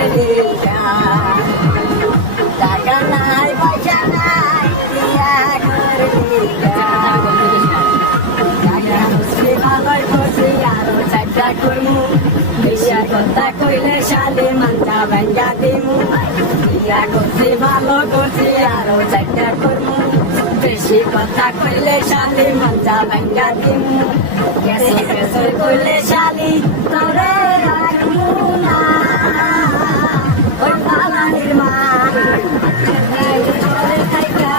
করলি টাকা নাই পয়সা নাই বিয়া করলি টাকা খুশি ভালোই খুশি আরো চারটা করমু বিয়া কথা কইলে শালি মানটা ভেঙ্গা দিমু বিয়া করছি ভালো করছি আরো চারটা করমু বেশি কথা কইলে শালি মানটা ভেঙ্গা দিমু কেসে কেসে কইলে শালি তোরে রাখমু না ওই পালানির মা তোরে থাইকা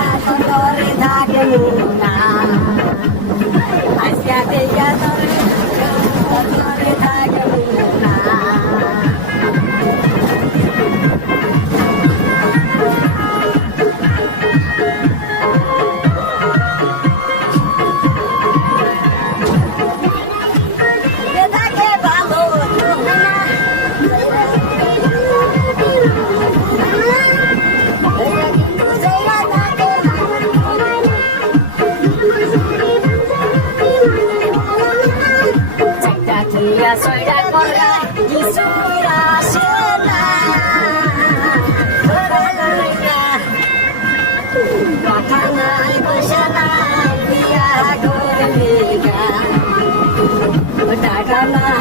তোরে থাকমু না আজকে দেয়া তোরে তোরে থাকমু না Soira corra y soira sena Coralina Bakanai Bashanai Dia Coraliga Bakanai